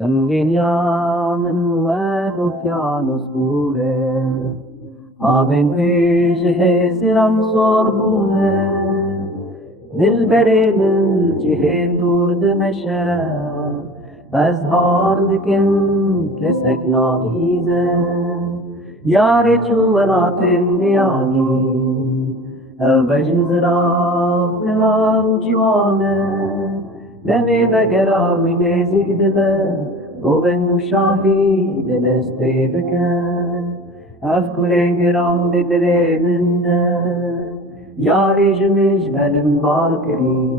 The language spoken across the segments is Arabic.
Sangilianen uegofianos pure, Aven vege siram sorbune, Dilberemin cihen durdu meşe, Ezhardikin kesek naize, Yare çuvelatin niyani, Ev bejn ziraf nilaru ciwane, Demi begerawi nezik dibe, Goven şahi de deste beken, Ev kule giram didireminde, Yari jimiş benim barkeri,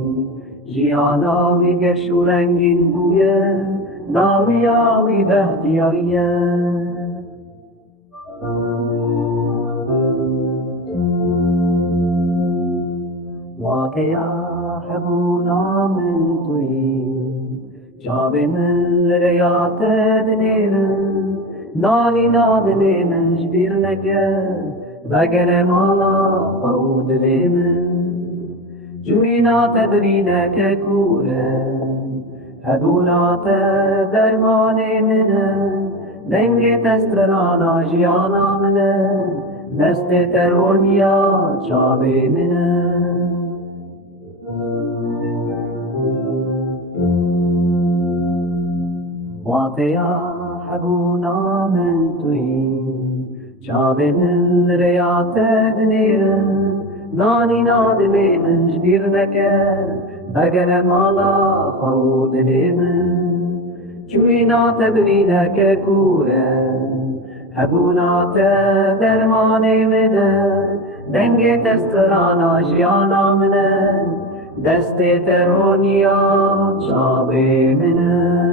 Jiyanawi gerşu rengin buye, Dawiyawi behtiyariye. واقعا حبونا من توی جاوی من لریات دنیر نالی نادلی من جبیر نگر وگر مالا خود لی من جوینا تدرین ککوره حبونا درمانی منه دنگ تسترانا جیانا منه دست ترونیا جاوی منه واقعا حبونا من توی جاوی من ریات دنیر نانی نادلی من جبیر نکر اگر مالا خود لی من جوینا تبرینه که کوره حبونا درمانی منه دنگ تسترانا جیانا منه دست ترونیا جاوی منه